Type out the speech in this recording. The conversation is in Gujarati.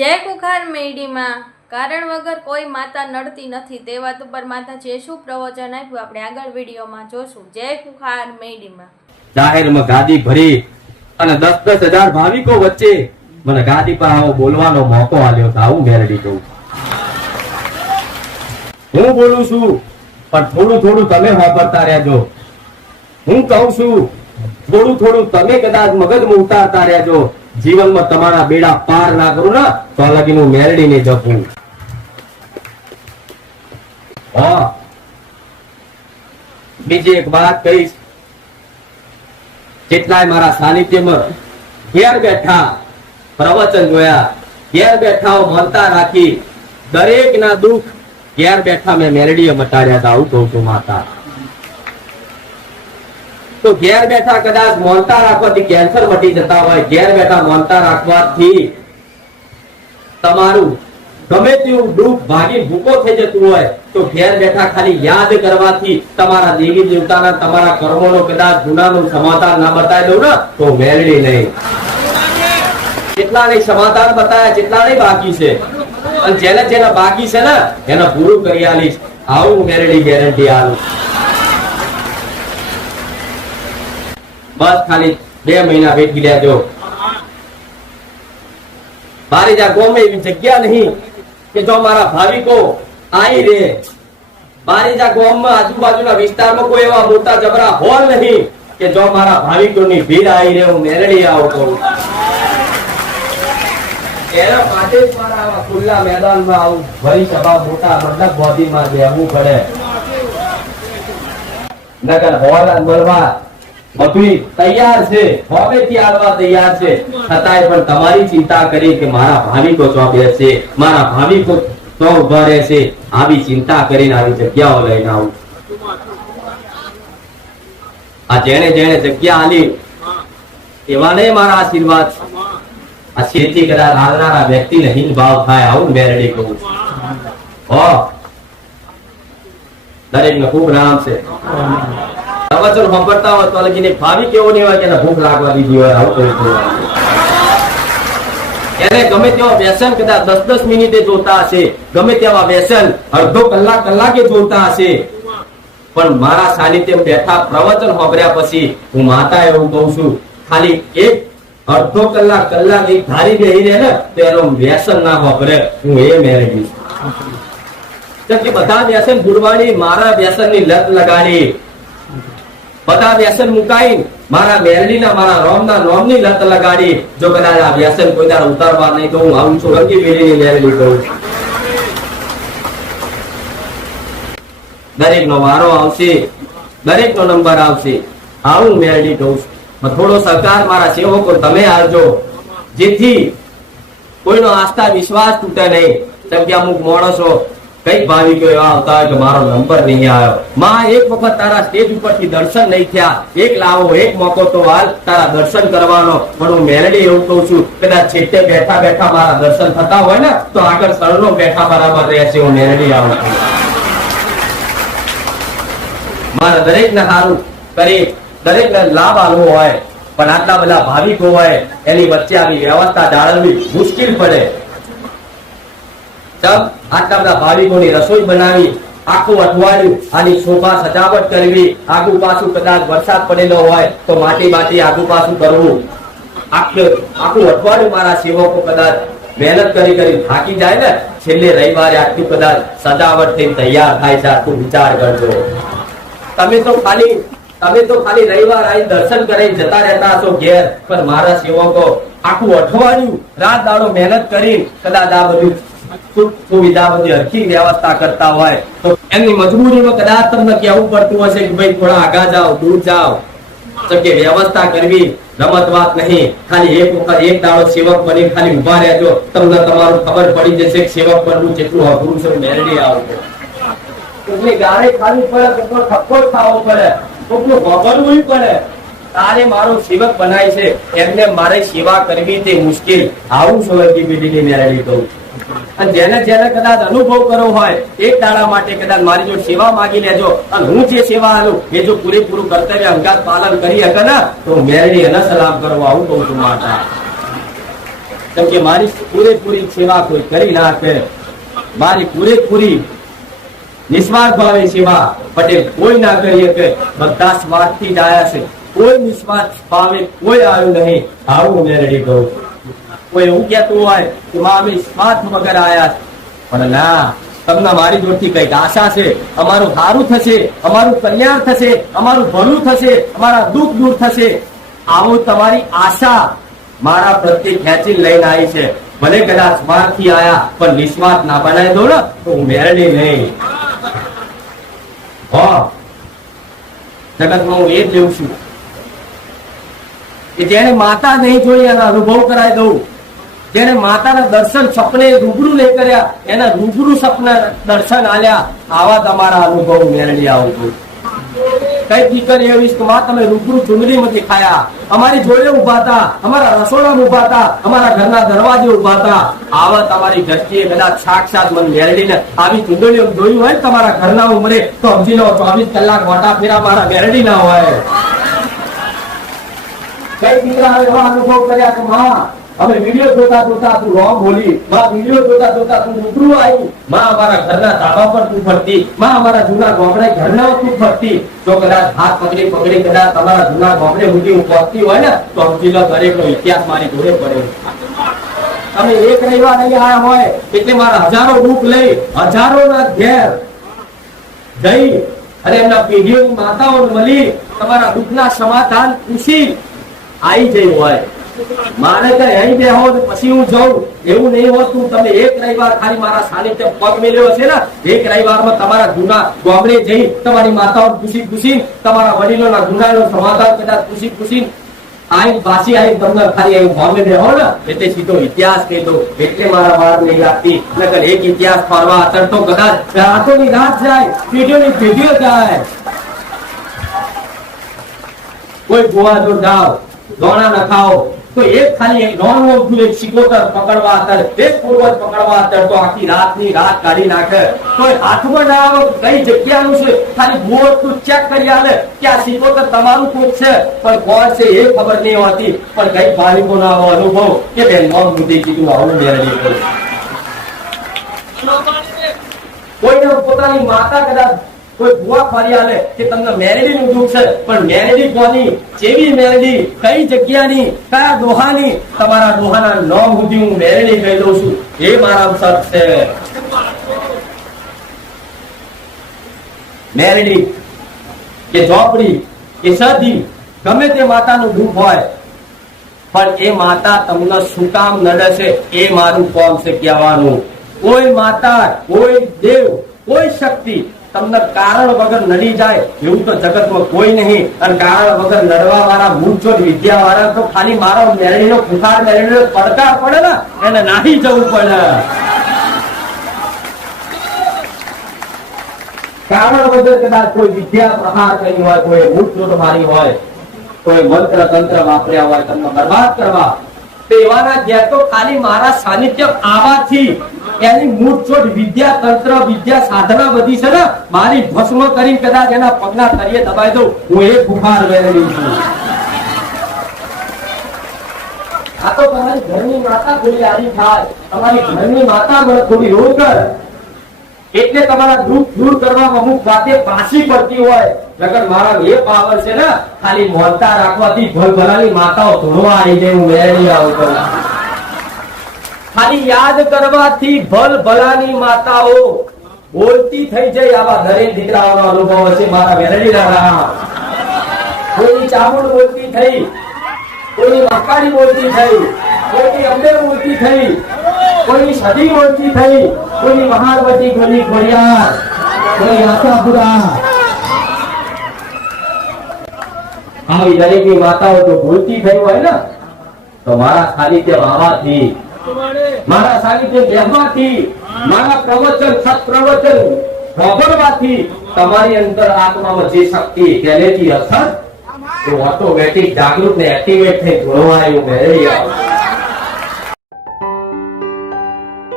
જય કુખાર મેડીમાં કારણ વગર કોઈ માતા નડતી નથી તે વાત ઉપર માતાજીએ શું પ્રવચન આપ્યું આપણે આગળ વિડીયોમાં જોશું। જય કુખાર મેડીમાં જાહેરમાં ગાદી ભરી અને 10,000 ભાવિકો વચ્ચે મને ગાદી પર આવો બોલવાનો મોકો આલ્યો તો આવું મેલડી કહું। હું બોલું છું પણ થોડું થોડું તમે વાપરતા રહેજો। હું કહું છું થોડું થોડું તમે કદાચ મગજમાં ઉતારતા રહેજો। જીવનમાં તમારા બેડા પાર ના કરું ને તો લગીનું મેલડીને જપું। હા, બીજી એક વાત કહીશ। જેટલાય મારા સાનિધ્યમાં ઘેર બેઠા પ્રવચન જોયા, ઘેર બેઠા મનતા રાખી દરેક ના દુઃખ ઘેર બેઠા મેં મેલડીએ મટાડ્યા હતા। આવું કહું છું માતા। તો ઘેર બેઠા કદાચ મોનતા રાખવાથી કેન્સર મટી જતા હોય, ઘેર બેઠા મોનતા રાખવાથી તમારું ગમે તેવું દુઃખ ભાગી ભૂકો થઈ જતું હોય તો ઘેર બેઠા ખાલી યાદ કરવાથી તમારા દેવી દેવતાના તમારા કર્મોનો કદાચ ગુનાનું સમાધાન ના બતાવી દઉં ને તો મેલડી નહીં। કેટલા નહીં સમાધાન બતાવ્યા, જેટલા નહીં બાકી છે અને જેને જેને બાકી છે ને એને પૂરું કરી આલીશ। આવું મેલડી ગેરંટી આલું। બસ ખાલી 2 મહિના વેઠી લેજો। બારીજા ગામે એવી જગ્યા નહીં કે જો મારા ભાવિકો આવી રે। બારીજા ગામમાં આજુબાજુના વિસ્તારમાં કોઈ એવા મોટા જબરા હોલ નહીં કે જો મારા ભાવિકોની ભીડ આવી રે હું મેલડી આવું કહું। એના માટે જ મારા આવા ખુલ્લા મેદાનમાં આવું ભરી સભા મોટા મતલબ બોધીમાં બેહવું પડે। નગર હોલ મળવા બધું તૈયાર છે, હવેથી આવવા તૈયાર છે, છતાંય પણ તમારી ચિંતા કરી કે મારા ભાવિકો તો બેસે, મારા ભાવિકો તો ઉભા રહેશે, આવી ચિંતા કરીને આવી જગ્યાઓ લઈને આવું। આ જેને જેને જગ્યા આલી એવાને મારા આશીર્વાદ। આ છેતી કદાચ હાલનારા વ્યક્તિને હિંદ ભાવ થાય આવું મેલડી કહું। દરેકને ખૂબ નામ છે। પ્રવચન સાંભળતા હોય તો લગીને ભાવિક એવો નહીં હોય કે એને ભૂખ લાગવા દીધી હોય આવું કહું છું। એને ગમે તેવા વ્યસન કદાચ 10-10 મિનિટે જોતા હશે, ગમે તેવા વ્યસન અડધો કલાકે જોતા હશે, પણ મારા સાનિધ્યમાં બેઠા પ્રવચન સાંભળ્યા પછી હું માતા એવું કહું છું ખાલી એક અડધો કલાક એક ધારી બેહી રહે ને તો એનો વ્યસન ના વાપરે હું એ મેળવીશ। કે બધા વ્યસન ભૂલવાની મારા વ્યસનની લત લગાડી, બધા વ્યસન મુકાઈ મારા મેલડીના મારા રોમના નોમની લત લગાડી। જો કદાચ આ વ્યસન કોઈ દાડો ઉતારવા નહીં તો હું આવું છું રંગી બેડીની મેલડી કહું। દરેક નો વારો આવશે, દરેક નો નંબર આવશે, આવું મેલડી કહું છું। થોડો સહકાર મારા સેવકો તમે આવજો જેથી કોઈનો આસ્થા વિશ્વાસ તૂટે નહીં। જેમ કે અમુક માણસો કઈક ભાવિકો એવા આવતા હોય કે મારો નંબર નહીં આવ્યો। માં એક વખત તારા સ્ટેજ ઉપરથી દર્શન નહીં થયા, એક લાવો એક મોકો તો હાલ તારા દર્શન કરવાનો। પણ હું મેલડી એવું કહું છું કદાચ છેટે બેઠા બેઠા મારા દર્શન થતા હોય ને તો આગળ સરનો બેઠા બરાબર રહેશે। હું મેલડી આવું છું। મારા દરેકને સારું કરી દરેકને લાભ આલવો હોય પણ આટલા બધા ભાવિકો હોય એની વચ્ચે આવી વ્યવસ્થા જાળવવી મુશ્કેલ પડે। આટલા બધા ભાવિકોની રસોઈ બનાવી આખું અઠવાડિયું આની શોભા સજાવટ કરવી, આગુ પાછું કદાચ વરસાદ પડેલો હોય તો માટી આગુ પાછું કરવું, આખું અઠવાડિયું મારા સેવકો કદાચ મહેનત કરી થાકી જાય ને છેલ્લે રવિવારે આટલું કદાચ સજાવટ થઈને તૈયાર થાય છે। આટલું વિચાર કરજો। તમે તો ખાલી રવિવાર આવી દર્શન કરીને જતા રહેતા હશો ઘેર, પણ મારા સેવકો આખું અઠવાડિયું રાત દાડો મહેનત કરી કદાચ આ બધું સુવિધા બધી હરખી વ્યવસ્થા કરતા હોય તો એમની મજબૂરીમાં કદાચ તમને કહેવું પડતું હશે કે ભાઈ થોડા આગા જાઓ, દૂર જાઓ। તો કે વ્યવસ્થા કરવી રમત વાત નહીં। ખાલી એક વખત એક દાડો સેવક બની ખાલી ઉભા રહેજો, તમને તમારું ખબર પડી જશે કે સેવક બનવું કેટલું અઘરું છે। મેલડી આવશે એટલે ગાળે ખાવી પડે, કેટલો ઠપકો ખાવો પડે, કેટલું ભગવવું પડે, તારે મારો સેવક બનાય છે એમને મારે સેવા કરવી તે મુશ્કેલ। આવું સોલંકી પેઢીની મેલડી કહું। અને જેને કદાચ અનુભવ કરવો હોય એક દાડા માટે કદાચ મારી જોડે સેવા માંગી લેજો અને હું જે સેવા આલું એ જો પૂરેપૂરું કર્તવ્ય અંગાત પાલન કરી શકે ને તો મેલડી એને સલામ કરવો આવું કહું છું માતા। કેમ કે મારી પૂરેપૂરી સેવા કોઈ કરી ના શકે. મારી પૂરેપૂરી નિસ્વાર્થ ભાવે સેવા પટેલ કોઈ ના કરી શકે. બધા સ્વાર્થથી જ આયા છે. કોઈ નિસ્વાર્થ ભાવે કોઈ આવ્યું નહીં. આવું મેલડી કહું. કોઈ એવું કહેતું હોય કે અમે સ્વાર્થ વગર આયા છે, પણ ના, તમને મારી જોડથી કઈક આશા છે. અમારું સારું થશે, અમારું કલ્યાણ થશે, અમારું ભલું થશે, અમારા દુઃખ દૂર થશે. આવું તમારી આશા મારા પ્રત્યે ખેંચી લઈને આવી છે. ભલે કદાચ સ્વાર્થથી આયા, પણ નિસ્વાર્થ ના બનાવી દો ને તો હું મેળવી નહીં. જગતમાં હું એ જ લેવું છું કે જેને માતા નહીં જોઈ એના અનુભવ કરાવી દઉં. જેને માતાના દર્શન સપને રૂબરૂ નહીં કર્યા એના રૂબરૂ સપના દર્શન આલ્યા. આવા તમારા અનુભવ મેળવી આવું છું. કઈ દીકરી એવી કે માં તમે રૂબરૂ ચુંદડીમાંથી ખાયા, અમારી જોડે ઉભા હતા, અમારા રસોડામાં ઉભા હતા, અમારા ઘરના દરવાજે ઉભા હતા. આવા તમારી દ્રષ્ટિએ કદાચ સાક્ષાત મને મેળવીને આવી ચુંદડીઓ જોયું હોય તમારા ઘરના ઉમરે તો સમજી લો 24 કલાક મોટા ફેરા મારા મેળવી ના હોય. કઈ દીકરા એવા અનુભવ કર્યા કે માં અમે વિડીયો જોતા જોતા તું રોંગ બોલી, માં વિડીયો જોતા જોતા તું રૂબરૂ આવી, માં અમારા ઘરના ધાબા પર તું ફરતી, માં અમારા જૂના ગામડે ઘરના તું ફરતી. જો કદાચ હાથ પકડી પકડી કદાચ તમારા જૂના ગામડે સુધી હું પહોંચતી હોય ને તો સમજી લો દરેકનો ઇતિહાસ મારી જોડે પડે. તમે એક રવિવાર અહીં આવ્યા હોય એટલે મારા હજારો રૂપ લઈ હજારોના ઘેર જઈ અને એમના પેઢીઓની માતાઓને મળી તમારા દુઃખના સમાધાન પૂછી આવી જઈ હોય. મારે કઈ અહીં બેહો ને પછી હું જાઉં એવું નહીં હોતું. તમે એક રવિવાર ખાલી મારા સાનિધ્ય પગ મેલ્યો છે ને, એક રવિવારમાં તમારા જૂના ગામડે જઈ તમારી માતાઓ પૂછી તમારા વડીલોના ગુનાનો સમાધાન કદાચ પૂછી આઈ પાછી આઈ તમને ખાલી અહીં ગામે બેહો ને એટલે સીધો ઇતિહાસ કહી દો. એટલે મારા વાર નહીં લાગતી. નકર એક ઇતિહાસ ફરવા અતરતો કદાચ રાતોની રાત જાય, પેઢીઓની પેઢીઓ જાય. કોઈ ગોવા જો જાઓ, દોણા ન ખાઓ તો એક ખાલી એક સિકોતર પકડવા અત્યારે એક પૂર્વજ પકડવા અત્યારે તો આખી રાતની રાત કાઢી નાખે. તો હાથમાં ના આવે કઈ જગ્યાનું છે ખાલી બોર્ડ તું ચેક કરી આલે કે આ સિકોતર તમારું કોક છે પણ કોણ છે એ ખબર નહીં હોતી. પણ કઈ બાળકો નો આવો અનુભવ કે બેન નોમ મુદ્દે કીધું આવું મેળવી કરું. કોઈને પોતાની માતા કદાચ કોઈ ભુવા ફરી આલે કે તમને મેલેડી નું દુઃખ છે, પણ મેલેડી કોની, કેવી મેલેડી, કઈ જગ્યાની, કયા દોહાની, તમારા દોહાના નામ સુધી હું મેલેડી કહી દઉં છું. એ મારા સત છે. મેલેડી કે ઝોપડી કે સદી ગમે તે માતાનું દુઃખ હોય, પણ એ માતા તમને શું કામ નડે છે એ મારું કામ છે કહેવાનું. કોઈ માતા, કોઈ દેવ, કોઈ શક્તિ તમને કારણ વગર નડી જાય એવું તો જગતમાં કોઈ નહીં. અને કારણ વગર નડવા વાળા મૂળચોદ વિદ્યા વાળા તો ખાલી મારો મેળવીનો ખુખાર મેળવીનો પડકાર પડે ને એને નાહી જવું પડે. કારણ વગર કદાચ કોઈ વિદ્યા પ્રહાર કરી હોય, કોઈ મૂળચોદ મારી હોય, કોઈ મંત્ર તંત્ર વાપર્યા હોય તમને બરબાદ કરવા, એવાના ઘેર તો ખાલી મારા સાનિધ્ય આવાથી એની મૂળચોટ વિદ્યા તંત્ર વિદ્યા સાધના બધી છે ને મારી ભસ્મ કરી કદાચ એના પગના તળિયે દબાઈ દઉં. હું એ બુખાર વેરેલી છું. આ તો તમારી ઘરની માતા થોડી આરી થાય, તમારી ઘરની માતા મને થોડી રોકર એટલે તમારા દુઃખ દૂર કરવામાં અમુક વાતે પાછી પડતી હોય. નકર મારા એ પાવર છે ને ખાલી મોલતા રાખવાથી ભલભલાની માતાઓ ધોળવા આવી જાય. હું મેળવી આવું કરું. ખાલી યાદ કરવાથી ભલભલાની માતાઓ બોલતી થઈ જાય. આવા દરેક દીકરાઓનો અનુભવ હશે મારા મેળવી રહ્યા. કોઈની ચામુંડ બોલતી થઈ, કોઈની મકાડી બોલતી થઈ, કોઈની અંબે બોલતી થઈ, કોઈની સદી બોલતી થઈ, કોઈની મહારવતી, કોઈની ખોડિયાર, કોઈ આશાપુરા. આવી દરેકની માતાઓ જો બોલતી થઈ હોય ને તો મારા સાનિધ્ય આવવાથી, મારા સાનિધ્ય બેહવાથી, મારા પ્રવચન સત પ્રવચન સાંભળવાથી તમારી અંદર આત્મામાં જે શક્તિ તેનેથી અસર તો ઓટોમેટિક જાગૃત ને એક્ટિવેટ થઈ જોડવા એવું મેળવી આવે.